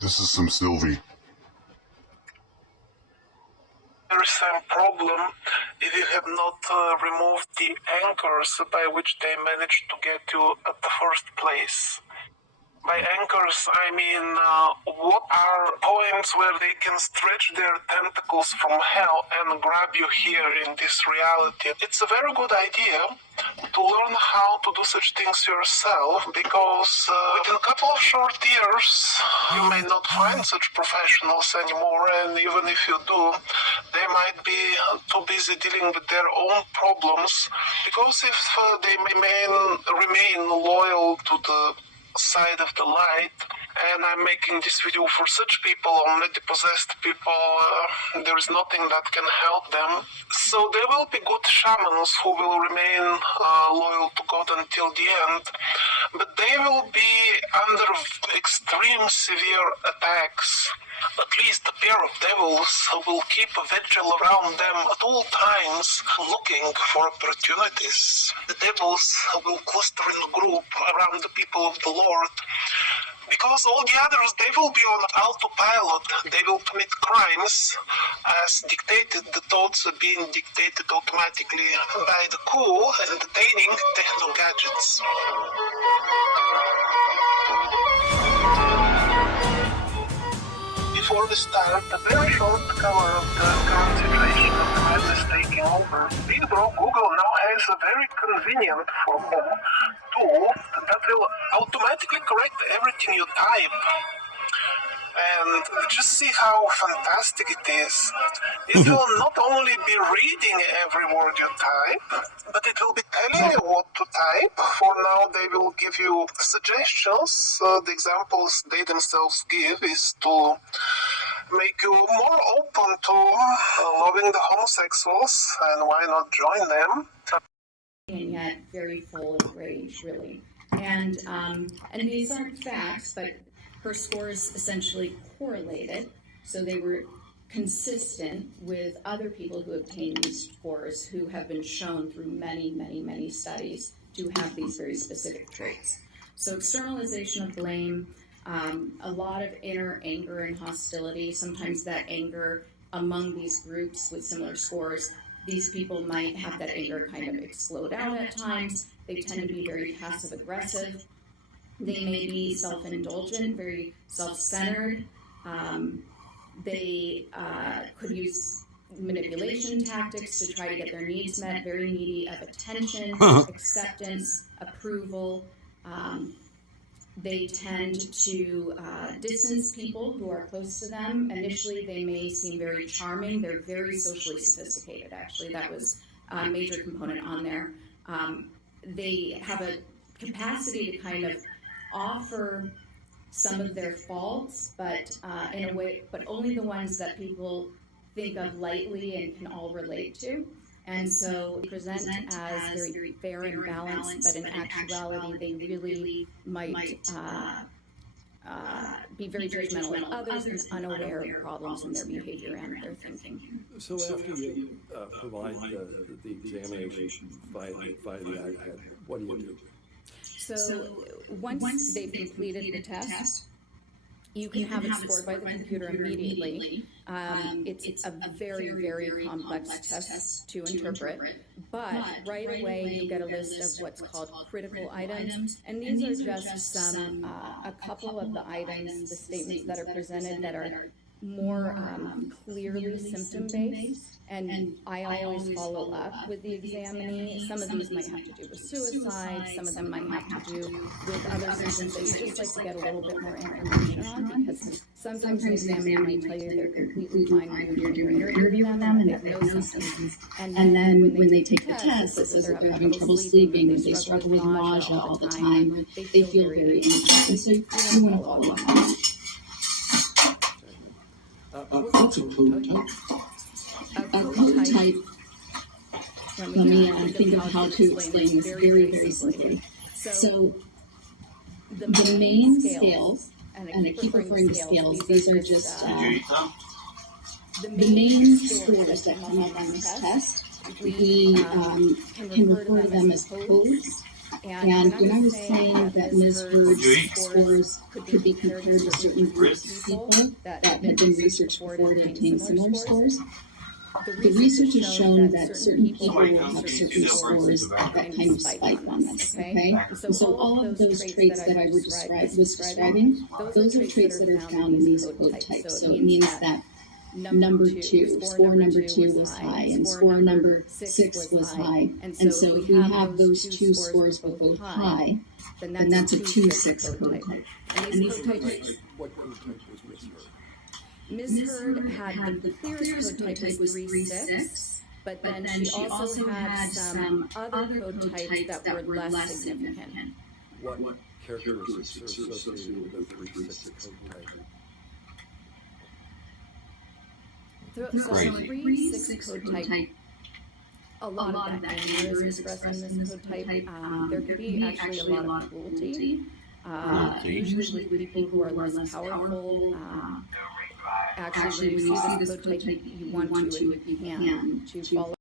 This is some Sylvie. There is some problem if you have not removed the anchors by which they managed to get you at the first place. By anchors, I mean what are points where they can stretch their tentacles from hell and grab you here in this reality. It's a very good idea to learn how to do such things yourself, because within a couple of short years you may not find such professionals anymore, and even if you do, they might be too busy dealing with their own problems, because if they remain loyal to the side of the light, and I'm making this video for such people, already possessed people, there is nothing that can help them. So there will be good shamans who will remain loyal to God until the end, but they will be under extreme severe attacks. At least a pair of devils will keep a vigil around them at all times, looking for opportunities. The devils will cluster in a group around the people of the Lord, because all the others, they will be on autopilot. They will commit crimes as dictated. The thoughts are being dictated automatically by the cool, entertaining techno gadgets. Before we start, a very short cover of the current situation of the madness taking over. Big Bro Google now has a very convenient for home tool that will automatically correct everything you type. And just see how fantastic it is. It will not only be reading every word you type, but it will be telling you what to type. For now, they will give you suggestions. The examples they themselves give is to make you more open to loving the homosexuals, and why not join them? And yet very full of rage, really. And these aren't facts, but her scores essentially correlated, so they were consistent with other people who obtained these scores who have been shown through many, many, many studies to have these very specific traits. So externalization of blame, a lot of inner anger and hostility, sometimes that anger among these groups with similar scores, these people might have that anger kind of explode out at times. They tend to be very passive-aggressive. They may be self-indulgent, very self-centered. They could use manipulation tactics to try to get their needs met, very needy of attention, acceptance, approval. They tend to distance people who are close to them. Initially, they may seem very charming. They're very socially sophisticated, actually. That was a major component on there. They have a capacity to kind of offer some of their faults, but in a way, but only the ones that people think of lightly and can all relate to. And so present as very fair and balanced, but in actuality, they really might be very judgmental of others and unaware of problems in their behavior and their thinking. So after you provide the examination via the iPad, what do you do? So once they've completed the test, you can have it scored by the computer immediately. It's a very, very complex test to interpret, but right away you get a list of what's called critical items, and these are just some, a couple of the items, the statements that are presented that are more clearly symptom-based, and I always follow up with the examinee. Some of these might have to do with suicide, some of them might have to do with other symptoms that you just like to get a little bit more information on, because sometimes the examiner may tell you they're completely fine when you're interviewing them and they have no symptoms, and then when they take the test, it says that they're having trouble sleeping, or they struggle with nausea all the time, they feel very anxious, and so you want to follow up. What's a code type? A code type, let me think of how to explain this very, very simply. So the main scales, and I keep referring to scales, these are just the main scores that come up on this test. We can refer to them as codes. And when I was saying that Ms. Bird's scores could be compared to certain groups of people that had been researched before to obtain similar scores, the research has shown that certain people will have certain scores that kind of spike on this, okay? And so all of those traits that I was describing, those are traits that are found in these code types. So it means that score number two was high, and score number 6 was high. And so if we have those two scores both high, then that's a 2-6 code type. And these code types, What code type was Ms. Hurd? Ms. Hurd had the clearest code type was 3-6, but then she also had some other code types that were less significant. What characteristics are associated with a 3-6 code type? So a 3-6 code type, a lot of that anger is expressed in this code type. There could be actually a lot of cruelty, usually with people who are less powerful. Actually, when you see this code type, you want to, if you can, to follow